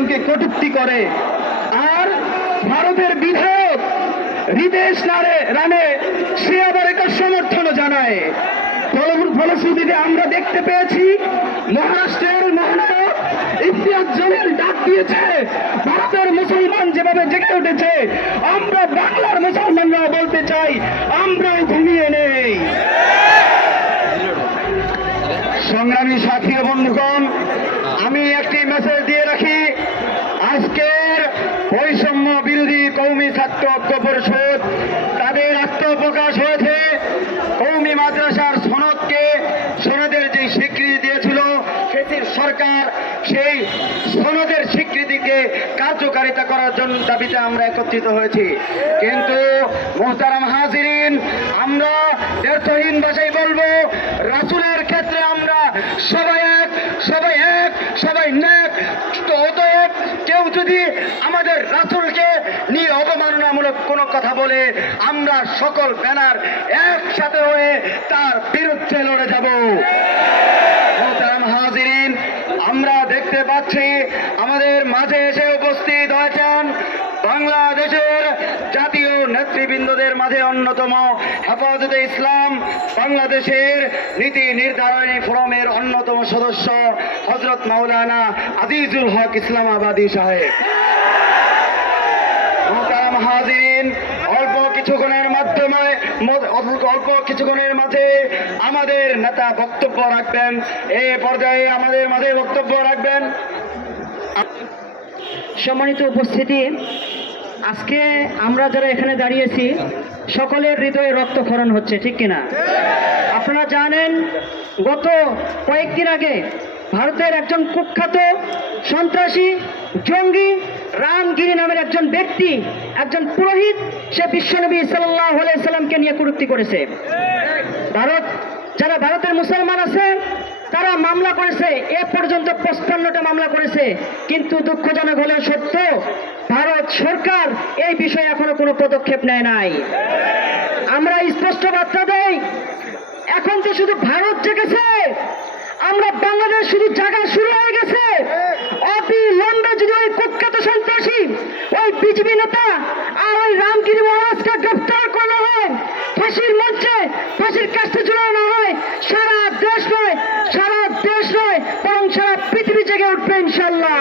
ইসলামকে কটূক্তি করে। আর ভারতের বিধায়ক হৃদেশ নারে রানে সে আবার এটা সমর্থন জানায়। ফলশ্রুতিতে আমরা দেখতে পেয়েছি, মহারাষ্ট্রের মহানায়ক ডাক দিয়েছে, ভারতের মুসলমান যেভাবে জেগে উঠেছে, আমরা বাংলার মুসলমানরা বলতে চাই, আমরাই নেই। সংগ্রামী সাথী বন্ধুগণ, আমি একটি মেসেজ দিয়ে রাখি আজকের বৈষম্য বিরোধী কৌমি ছাত্র ঐক্য পরিষদ তাদের আত্মপ্রকাশ হয়েছে কৌমি মাদ্রাসার সনদকে সনদের যে স্বীকৃতি দিয়েছিল সেটির সরকার সেই সনদের স্বীকৃতিকে কার্যকারিতা করার জন্য দাবিতে আমরা একত্রিত হয়েছি। কিন্তু মোহতারাম হাজিরিন, আমরা ব্যর্থহীন ভাষায় বলব, রাসুলের ক্ষেত্রে আমরা সবাই এক সবাই এক, সবাই ন্যাক তো অতএব কেউ যদি আমাদের রাসুলকে নিয়ে অবমাননামূলক কোনো কথা বলে, আমরা সকল ব্যানার একসাথে হয়ে তার বিরুদ্ধে লড়ে যাব। মোহতারাম হাজিরিন আমরা দেখতে পাচ্ছি আমাদের মাঝে এসে উপস্থিত হয়েছেন বাংলাদেশের জাতীয় নেতৃবৃন্দদের মাঝে অন্যতম হেফাজতে ইসলাম বাংলাদেশের নীতি নির্ধারণী ফোরামের অন্যতম সদস্য হজরত মাওলানা আজিজুল হক ইসলামাবাদী সাহেব। অল্প কিছুক্ষণের মাধ্যমে অল্প- কিছুক্ষণের মাঝে আমাদের নেতা বক্তব্য রাখবেন। এই পর্যায়ে আমাদের মাঝে বক্তব্য রাখবেন। সম্মানিত উপস্থিতি, আজকে আমরা যারা এখানে দাঁড়িয়েছি সকলের হৃদয়ে রক্তক্ষরণ হচ্ছে, ঠিক কিনা? আপনারা জানেন, গত কয়েকদিন আগে ভারতের একজন কুখ্যাত সন্ত্রাসী জঙ্গি রামগিরি নামের একজন ব্যক্তি, একজন পুরোহিত, সে বিশ্বনবী সাল্লাহ সাল্লামকে নিয়ে কুরুক্তি করেছে। ভারত, যারা ভারতের মুসলমান আছে, তারা মামলা করেছে, এ পর্যন্ত পঁচপান্নটা মামলা করেছে। কিন্তু দুঃখজনক হলে সত্য, ভারত সরকার এই বিষয়ে এখনও কোনো পদক্ষেপ নেয় নাই। আমরা স্পষ্ট বার্তা দেই, এখন তো শুধু ভারত জেগেছে, আমরা বাংলাদেশ শুধু জায়গা শুরু হয়ে গেছে অবিলম্বে যদি ওই কুখ্যাত সন্ত্রাসী ওই বিজেপি নেতা আর ওই রামগিরি মহারাজকে গ্রেফতার করা হয়। ফাঁসির মঞ্চে, ফাঁসির কাছে ঝুলানো হয়। সারা দেশ নয়, সারা দেশ নয়, বরং সারা পৃথিবী জেগে উঠবে ইনশাল্লাহ।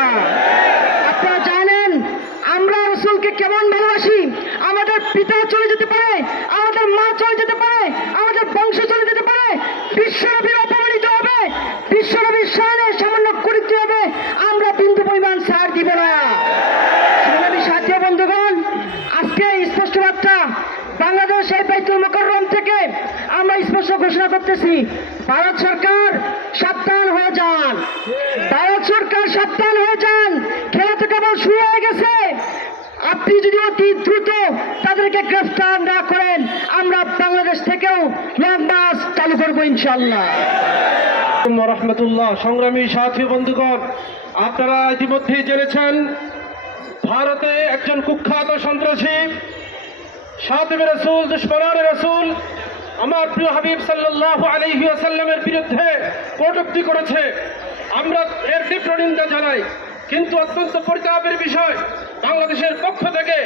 আপনারা জানেন, আমরা রসুলকে কেমন ভালোবাসি? আমাদের পিতা চলে যেতে পারে, আমাদের মা চলে যেতে পারে, আমাদের বংশ চলে যেতে পারে। বিশ্বনবী অপমানিত হবে। বিশ্বনবীর সামনে সামান্য কুড়িতে হবে আমরা বিন্দু পরিমাণ ছাড় দিব না সংগ্রামী সাথী ও বন্ধুগণ আজকে স্পষ্ট বার্তা বাংলাদেশ এই বাইতুল মোকাররম থেকে আমরা স্পষ্ট ঘোষণা করতেছি, ভারত সরকার সাবধান হয়ে যান। ভারত সরকার সাবধান হয়ে যান। খেলা তো কেবল শুরু হয়ে গেছে। আপনি যদি অতি দ্রুত তাদেরকে গ্রেফতার না করেন, আমরা বাংলাদেশ থেকেও লং মার্চ চালু করব ইনশাল্লাহ রহমতুল্লাহ। সংগ্রামী সাথী বন্ধুগণ, আপনারা ইতিমধ্যে জেনেছেন, ভারতে একজন কুখ্যাত সন্ত্রাসী সাহেব রসুল দুশ্মনার রসুল আমার প্রিয় হাবিব সাল্লাহ আলহি আসাল্লামের বিরুদ্ধে কটুক্তি করেছে। আমরা এর তীব্র নিন্দা জানাই, কিন্তু অত্যন্ত পরিতাপের বিষয়, বাংলাদেশের পক্ষ থেকে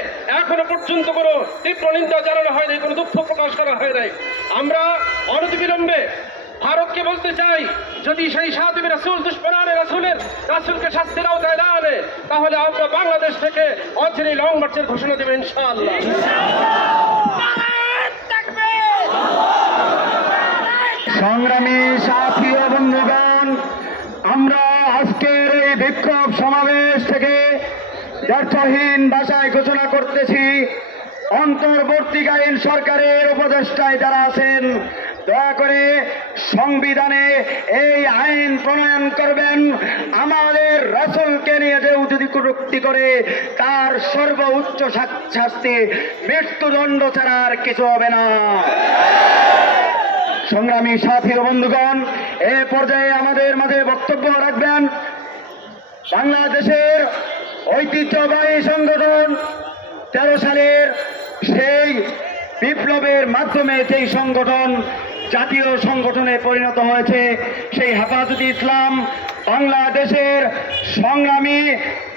এখনও পর্যন্ত কোনো তীব্র নিন্দা জানানো হয়নি, কোনো দুঃখ প্রকাশ করা হয় নাই। আমরা অনতিবিলম্বে ভারতকে বলতে চাই যদি সেই সাহায্য রাসুল দুষ্পরানের রাসুলের রাসুলকে শাস্তির আওতায় না আনে তাহলে আমরা বাংলাদেশ থেকে অচিরে লং মার্চের ঘোষণা দেবেন ইনশাআল্লাহ। সংগ্রামী সাথী ও বন্ধুগণ আমরা আজকের এই বিক্ষোভ সমাবেশ থেকে ব্যর্থহীন ভাষায় ঘোষণা করতেছি। অন্তর্বর্তীকালীন সরকারের উপদেষ্টায় যারা আছেন দয়া করে সংবিধানে এই আইন প্রণয়ন করবেন। আমাদের রাসুলকে নিয়ে যে যদি কটূক্তি করে, তার সর্বোচ্চ শাস্তি, মৃত্যুদণ্ড ছাড়া আর কিছু হবে না। সংগ্রামী সাথী বন্ধুগণ, এ পর্যায়ে আমাদের মাঝে বক্তব্য রাখবেন। বাংলাদেশের ঐতিহ্যবাহী সংগঠন তেরো সালের সেই বিপ্লবের মাধ্যমে যেই সংগঠন জাতীয় সংগঠনে পরিণত হয়েছে সেই হেফাজতে ইসলাম বাংলাদেশের সংগ্রামী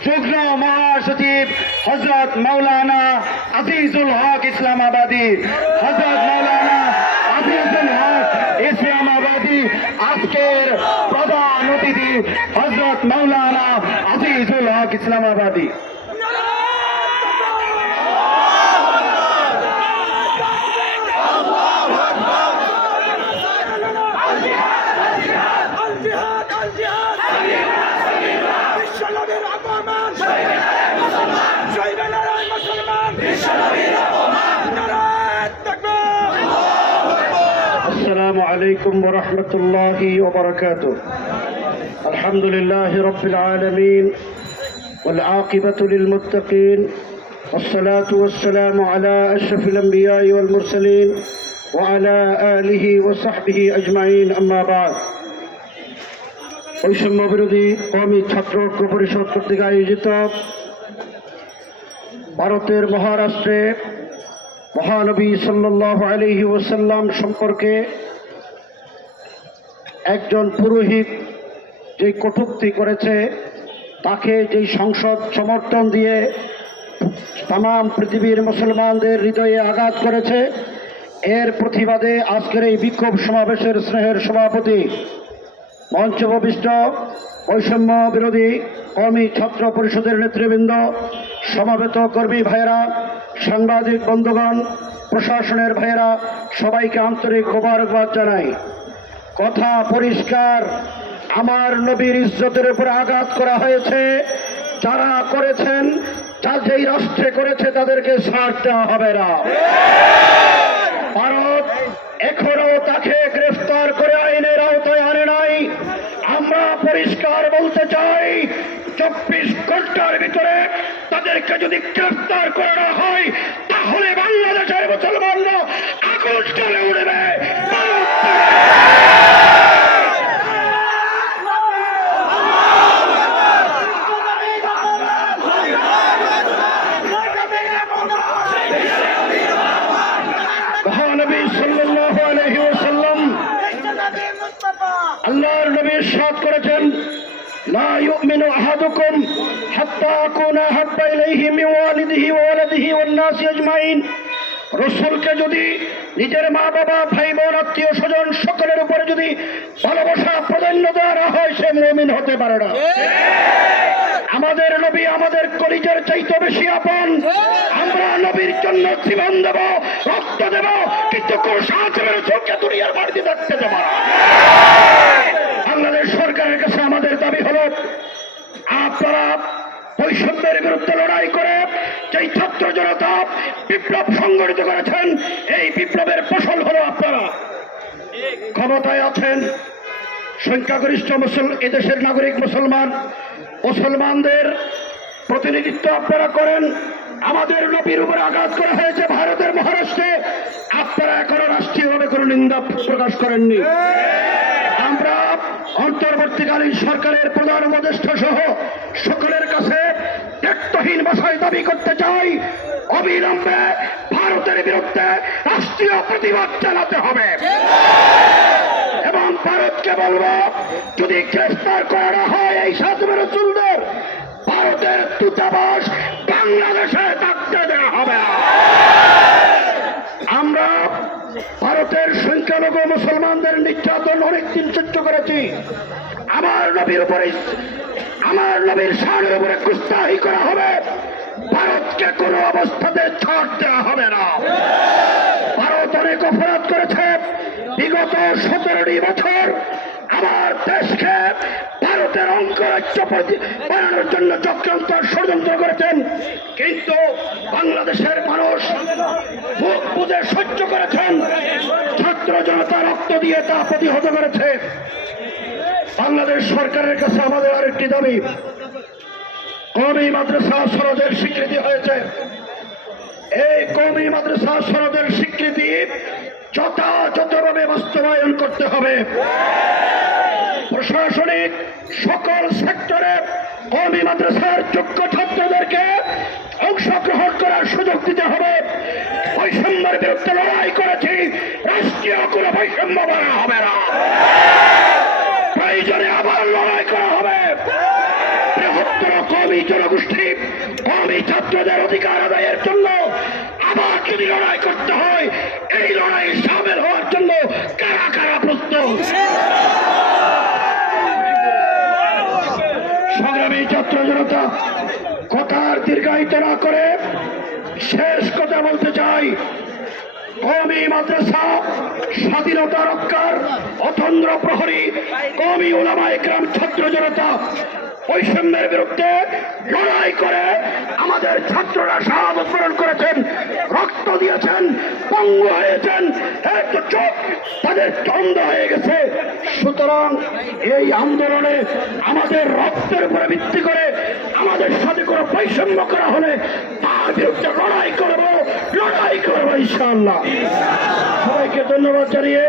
যুগ্ম মহাসচিব হজরত মৌলানা আজিজুল হক ইসলামাবাদী, হজরত মৌলানা আজিজুল হক ইসলামাবাদী, আজকের প্রধান অতিথি হজরত মৌলানা আজিজুল হক ইসলামাবাদী। الجهاد الجهاد বিশ্বনবীর অপমান শহীদ নারায় মুসলমান নারায় তাকবীর السلام عليكم ورحمة الله وبركاته الحمد لله رب العالمين والعاقبة للمتقين والصلاة والسلام على أشرف الأنبياء والمرسلين وعلى آله وصحبه أجمعين أما بعد বৈষম্য বিরোধী কমি ছাত্র ঐক্য পরিষদ কর্তৃক আয়োজিত ভারতের মহারাষ্ট্রে মহানবী সাল্লাহ আলহি ওসাল্লাম সম্পর্কে একজন পুরোহিত যে কটূক্তি করেছে, তাকে যেই সংসদ সমর্থন দিয়ে তাম পৃথিবীর মুসলমানদের হৃদয়ে আঘাত করেছে, এর প্রতিবাদে আজকের এই বিক্ষোভ সমাবেশের স্নেহের সভাপতি মঞ্চভূষ্ট বৈষম্য বিরোধী কর্মী ছাত্র পরিষদের নেতৃবৃন্দ, সমাবেত কর্মী ভাইয়েরা, সাংবাদিক বন্ধুগণ, প্রশাসনের ভাইয়েরা, সবাইকে আন্তরিক মোবারকবাদ জানাই। কথা পরিষ্কার, আমার নবীর ইজ্জতের উপরে আঘাত করা হয়েছে। যারা করেছেন যা যেই রাষ্ট্রে করেছে, তাদেরকে ছাড় দেওয়া হবে না। ভারত এখনও তাকে গ্রেফতার করে আইনের আওতায় আনে নাই আমরা পরিষ্কার বলতে চাই চব্বিশ ঘণ্টার ভিতরে তাদেরকে যদি গ্রেফতার করানো হয় তাহলে বাংলাদেশের মুসলমানরা আগুন চলে উঠবে ভারত থেকে। মহানবী সাল্লাল্লাহু আলাইহি ওয়াসাল্লাম আল্লাহর নবী সাদ করেছেন লা ইউমিনু আহাদুকুম হাব্বা ইলাইহি মিন ওয়ালিদিহি ওয়া ওয়ালাদিহি ওয়ান নাসি আজমাইন রসুলকে যদি নিজের মা বাবা ভাই বোন আত্মীয় স্বজন সকলের উপরে যদি ভালোবাসা, প্রাধান্য দেওয়া হয় সে মুমিন হতে পারে না। আমাদের নবী আমাদের কলিজের চাইতে বেশি আপন। আমরা নবীর জন্য জীবন দেব, রক্ত দেব, কিন্তু কোন সাহায্য চোখে দুনিয়ার বাড়িতে থাকতে দেব না। বাংলাদেশ সরকারের কাছে আমাদের দাবি হলো আপনারা বৈষম্যের বিরুদ্ধে লড়াই করে যেই ছাত্র জনতা বিপ্লব সংগঠিত করেছেন, এই বিপ্লবের ফসল হলো আপনারা। ক্ষমতায় আছেন সংখ্যাগরিষ্ঠ মুসল, এদেশের নাগরিক মুসলমান। মুসলমানদের প্রতিনিধিত্ব আপনারা করেন। আমাদের নবীর উপর আঘাত করা হয়েছে ভারতের মহারাষ্ট্রে। আপনারা এখনও রাষ্ট্রীয়ভাবে কোনো নিন্দা প্রকাশ করেননি। অন্তর্বর্তীকালীন সরকারের প্রধান উপদেষ্টা সহ সকলের কাছে দায়িত্বহীন ভাষায় দাবি করতে চাই। অবিলম্বে ভারতের বিরুদ্ধে রাষ্ট্রীয় প্রতিবাদ চালাতে হবে। এবং ভারতকে বলব, যদি গ্রেফতার করা হয় এই সাতবে রসুলদের ভারতের দূতাবাস বাংলাদেশে থাকতে দেওয়া হবে। ভারতের সংখ্যালঘু মুসলমানদের নির্যাতন অনেক দিন সহ্য করেছি। আমার নবীর উপরে, আমার নবীর শানের উপরে কুস্তাহি করা হবে। ভারতকে কোনো অবস্থাতে ছাড় দেওয়া হবে না। ভারত অনেক অপরাধ করেছে। বিগত সতেরোটি বছর আমার দেশকে ভারতের অঙ্গরাজ্য বানানোর জন্য চক্রান্ত ষড়যন্ত্র করেছেন। কিন্তু বাংলাদেশের মানুষ বুক বুঝে সহ্য করেছেন। ছাত্র জনতা রক্ত দিয়ে তা প্রতিহত করেছে। বাংলাদেশ সরকারের কাছে আমাদের আরেকটি দাবি। কমি মাদ্রাসা সনদের স্বীকৃতি হয়েছে। এই কমি মাদ্রাসা সনদের স্বীকৃতি যথাযথভাবে বাস্তবায়ন করতে হবে। প্রশাসনিক সকল সেক্টরে কর্মী মাদ্রাসার যোগ্য ছাত্রদেরকে অংশগ্রহণ করার সুযোগ দিতে হবে। বৈষম্যের বিরুদ্ধে লড়াই করেছি। রাষ্ট্রীয় কোনো বৈষম্য বলা হবে না। প্রয়োজনে আবার লড়াই করা হবে। বৃহত্তর কর্মী জনগোষ্ঠী, কর্মী ছাত্রদের অধিকার আদায়ের জন্য আবার যদি লড়াই করতে হয়, এই লড়াই সংগ্রামী ছাত্র জনতা, কথার দীর্ঘায়িত না করে শেষ কথা বলতে চাই। কমি মাদ্রাসা, স্বাধীনতা রক্ষার অতন্দ্র প্রহরী কমি ওলামা একরাম ছাত্র জনতা, বৈষম্যের বিরুদ্ধে লড়াই করে আমাদের ছাত্ররা শাহাদত বরণ করেছেন রক্ত দিয়েছেন, পঙ্গ হয়েছেন, এক চোখ তাদের চন্দ হয়ে গেছে। সুতরাং এই আন্দোলনে আমাদের রক্তের উপরে ভিত্তি করে আমাদের সাথে কোনো বৈষম্য করা হলে তার বিরুদ্ধে লড়াই করব, লড়াই করব ইনশাআল্লাহ। সবাইকে ধন্যবাদ জানিয়ে